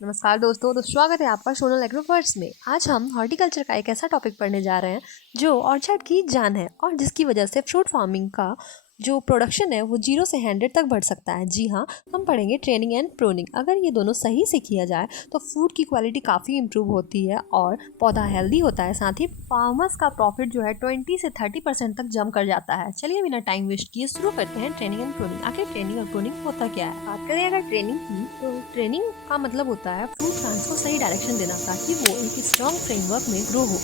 नमस्कार दोस्तों, तो स्वागत है आपका सोनल एग्रोवर्ड्स में। आज हम हॉर्टिकल्चर का एक ऐसा टॉपिक पढ़ने जा रहे हैं जो ऑर्चर्ड की जान है और जिसकी वजह से फ्रूट फार्मिंग का जो प्रोडक्शन है वो 0 से 100 तक बढ़ सकता है। जी हाँ, हम पढ़ेंगे ट्रेनिंग एंड प्रूनिंग। अगर ये दोनों सही से किया जाए तो फ्रूट की क्वालिटी काफ़ी इंप्रूव होती है और पौधा हेल्दी होता है। साथ ही फार्मर्स का प्रॉफिट जो है 20 से 30% तक जम कर जाता है। चलिए बिना टाइम वेस्ट किए शुरू करते हैं ट्रेनिंग एंड प्रूनिंग। आखिर ट्रेनिंग और प्रूनिंग होता क्या है? बात करें अगर ट्रेनिंग की, तो ट्रेनिंग का मतलब होता है फ्रूट प्लांट्स को सही डायरेक्शन देना ताकि वो एक स्ट्रॉन्ग फ्रेमवर्क में ग्रो हो।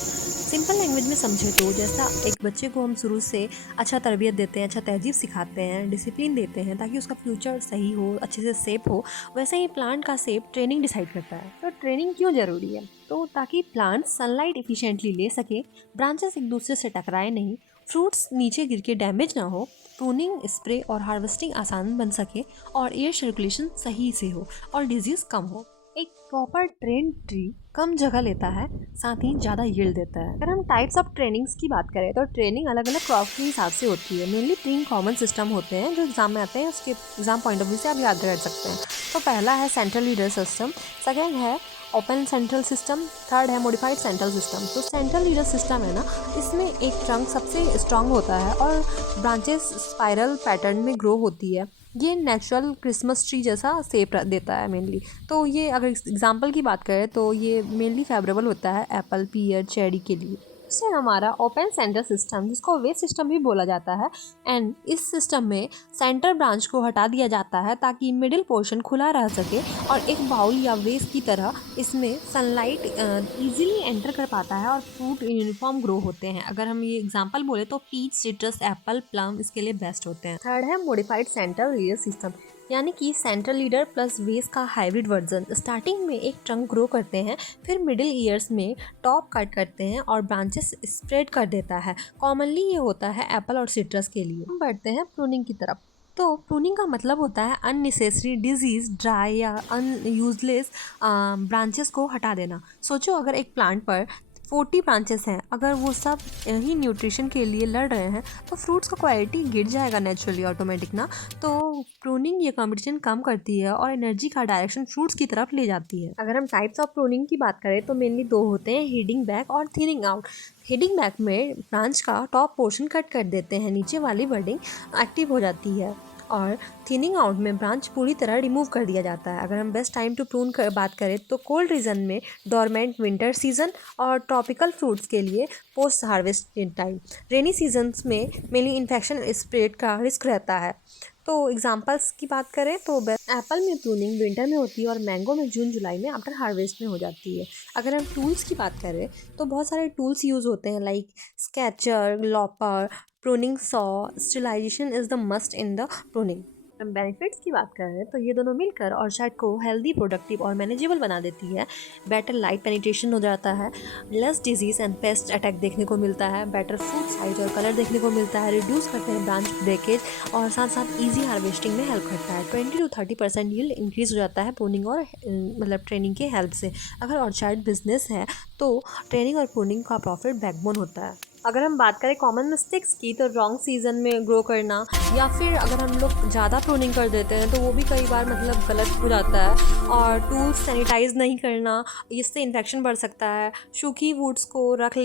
सिंपल लैंग्वेज में समझे तो जैसा एक बच्चे को हम शुरू से अच्छा तरबियत देते हैं, अच्छा तहजीब सिखाते हैं, डिसिप्लिन देते हैं ताकि उसका फ्यूचर सही हो, अच्छे से सेप हो, वैसे ही प्लांट का सेप ट्रेनिंग डिसाइड करता है। तो ट्रेनिंग क्यों ज़रूरी है? तो ताकि प्लांट सनलाइट इफिशिएंटली ले सके, ब्रांचेस एक दूसरे से टकराए नहीं, फ्रूट्स नीचे गिर के डैमेज ना हो, प्रूनिंग, स्प्रे और हार्वेस्टिंग आसान बन सके और एयर सर्कुलेशन सही से हो और डिजीज़ कम हो। एक प्रॉपर ट्रेन ट्री कम जगह लेता है, साथ ही ज़्यादा यील्ड देता है। अगर हम टाइप्स ऑफ ट्रेनिंग्स की बात करें तो ट्रेनिंग अलग अलग क्रॉप के हिसाब से होती है। मेनली 3 कॉमन सिस्टम होते हैं जो एग्जाम में आते हैं, उसके एग्जाम पॉइंट ऑफ व्यू से आप याद कर सकते हैं। तो पहला है सेंट्रल लीडर सिस्टम, सेकेंड है ओपन सेंट्रल सिस्टम, थर्ड है मॉडिफाइड सेंट्रल सिस्टम। तो सेंट्रल लीडर सिस्टम है ना, इसमें एक ट्रंक सबसे स्ट्रांग होता है और ब्रांचेस स्पाइरल पैटर्न में ग्रो होती है। ये नेचुरल क्रिसमस ट्री जैसा शेप देता है मेनली। तो ये अगर एग्जांपल की बात करें तो ये मेनली फेवरेबल होता है एप्पल, पीयर, चेरी के लिए। इससे हमारा ओपन सेंटर सिस्टम, जिसको वेस्ट सिस्टम भी बोला जाता है, एंड इस सिस्टम में सेंटर ब्रांच को हटा दिया जाता है ताकि मिडिल पोर्शन खुला रह सके और एक बाउल या वेस्ट की तरह इसमें सनलाइट इजीली एंटर कर पाता है और फ्रूट यूनिफॉर्म ग्रो होते हैं। अगर हम ये एग्जांपल बोले तो पीच, सिट्रस, एप्पल, प्लम इसके लिए बेस्ट होते हैं। थर्ड है मॉडिफाइड सेंटर लीडर सिस्टम, यानी कि सेंट्रल लीडर प्लस वेस का हाइब्रिड वर्जन। स्टार्टिंग में एक ट्रंक ग्रो करते हैं, फिर मिडिल ईयर्स में टॉप कट करते हैं और ब्रांचेस स्प्रेड कर देता है। कॉमनली ये होता है एप्पल और सिट्रस के लिए। हम बढ़ते हैं प्रूनिंग की तरफ। तो प्रूनिंग का मतलब होता है अननेसेसरी डिजीज, ड्राई या यूजलेस ब्रांचेस को हटा देना। सोचो अगर एक प्लांट पर 40 ब्रांचेस हैं, अगर वो सब ही न्यूट्रिशन के लिए लड़ रहे हैं तो फ्रूट्स का क्वालिटी गिर जाएगा नेचुरली, ऑटोमेटिक ना। तो प्रूनिंग ये कंपटीशन कम करती है और एनर्जी का डायरेक्शन फ्रूट्स की तरफ ले जाती है। अगर हम टाइप्स ऑफ प्रूनिंग की बात करें तो मेनली 2 होते हैं, हिडिंग बैक और थिनिंग आउट। हिडिंग बैक में ब्रांच का टॉप पोर्शन कट कर देते हैं, नीचे वाली बडिंग एक्टिव हो जाती है, और थिनिंग आउट में ब्रांच पूरी तरह रिमूव कर दिया जाता है। अगर हम बेस्ट टाइम टू प्रून बात करें तो कोल्ड रीजन में डोरमेंट विंटर सीजन और ट्रॉपिकल फ्रूट्स के लिए post harvest time. Rainy seasons में मेनली इन्फेक्शन स्प्रेड का रिस्क रहता है। तो एग्जांपल्स की बात करें तो एप्पल में प्रूनिंग विंटर में होती है और मैंगो में जून जुलाई में आफ्टर हार्वेस्ट में हो जाती है। अगर हम टूल्स की बात करें तो बहुत सारे टूल्स यूज़ होते हैं like secateur, lopper, pruning saw, sterilization is the must in the pruning. हम बेनिफिट्स की बात करें तो ये दोनों मिलकर ऑर्चर्ड को हेल्दी, प्रोडक्टिव और मैनेजेबल बना देती है। बेटर लाइट पेनिट्रेशन हो जाता है, less disease and paste attack देखने को मिलता है, बेटर फ्रूट साइज और कलर देखने को मिलता है, रिड्यूस करते हैं ब्रांच ब्रेकेज और साथ साथ इजी हार्वेस्टिंग में हेल्प करता है। 20 to 30% यील्ड इंक्रीज हो जाता है प्रूनिंग और मतलब ट्रेनिंग के हेल्प से। अगर ऑर्चर्ड बिजनेस है तो ट्रेनिंग और प्रूनिंग का प्रॉफिट बैकबोन होता है। अगर हम बात करें कॉमन मिस्टेक्स की तो रॉन्ग सीजन में ग्रो करना, या फिर अगर हम लोग ज़्यादा प्रूनिंग कर देते हैं तो वो भी कई बार मतलब गलत हो जाता है, और टूल्स सैनिटाइज नहीं करना, इससे इन्फेक्शन बढ़ सकता है। सूखी वुड्स को रख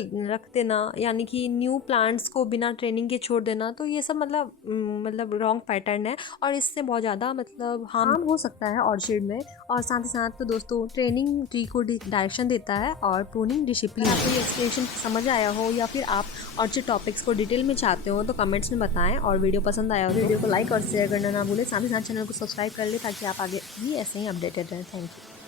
देना, यानी कि न्यू प्लांट्स को बिना ट्रेनिंग के छोड़ देना, तो ये सब मतलब रॉन्ग पैटर्न है और इससे बहुत ज़्यादा मतलब हार्म हो सकता है ऑर्चिड में। और साथ ही साथ तो दोस्तों ट्रेनिंग ट्री को डायरेक्शन देता है और प्रूनिंग डिसिप्लिन। आपको ये एक्सप्लेनेशन समझ आया हो या फिर आप ऑर्चिड टॉपिक्स को डिटेल में चाहते हो तो कमेंट्स में बताएं, और वीडियो पसंद आया हो वीडियो को लाइक और शेयर करना ना भूलें। साथ ही साथ चैनल को सब्सक्राइब कर लें ताकि आप आगे भी ऐसे ही अपडेटेड रहें। Thank you.